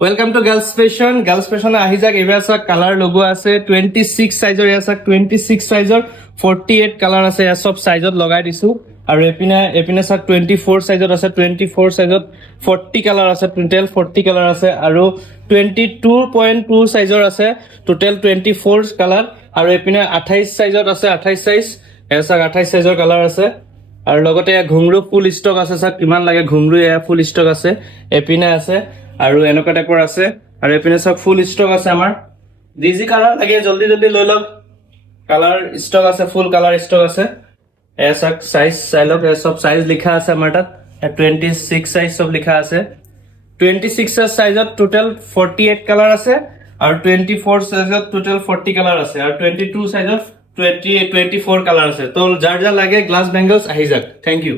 Welcome to Girls Fashion. Girls Fashion আহি যাক এবাৰ চাক কালাৰ লগোৱা আছে 26 সাইজৰ এয়া চাক 26 সাইজৰ 48 কালাৰ আছে এয়া সব সাইজত লগাই দিছো আৰু এপিনে চাক 24 সাইজত আছে 24 সাইজত 40 কালাৰ আছে টোটাল 40 কালাৰ আছে আৰু 22.2 সাইজৰ আছে টোটাল 24 কালাৰ আৰু এপিনে 28 সাইজত আছে 28 সাইজ এয়া চাক 28 সাইজৰ কালাৰ আছে আৰু লগতে ঘুংৰু ফুল ষ্টক আছে চাক কিমান লাগে ঘুংৰু এয়া ফুল ষ্টক আছে এপিনে আছে আৰু এনেকুৱা টাইপৰ আছে আৰু এপিনে সব ফুল ষ্টক আছে আমাৰ জিজি কালাৰ লাগে জলদি জলদি লৈ লওক কালাৰ ষ্টক আছে ফুল কালাৰ ষ্টক আছে এসা সাইজ চাইলক সব সাইজ লিখা আছে আমাৰ তাত 26 সাইজ সব লিখা আছে 26 সাইজত টোটাল 48 কালাৰ আছে আৰু 24 সাইজত টোটাল 40 কালাৰ আছে আৰু 22 সাইজত 24 কালাৰ আছে তো যাৰ যাৰ লাগে গ্লাস বেঙ্গলস আহি যাক থ্যাংক ইউ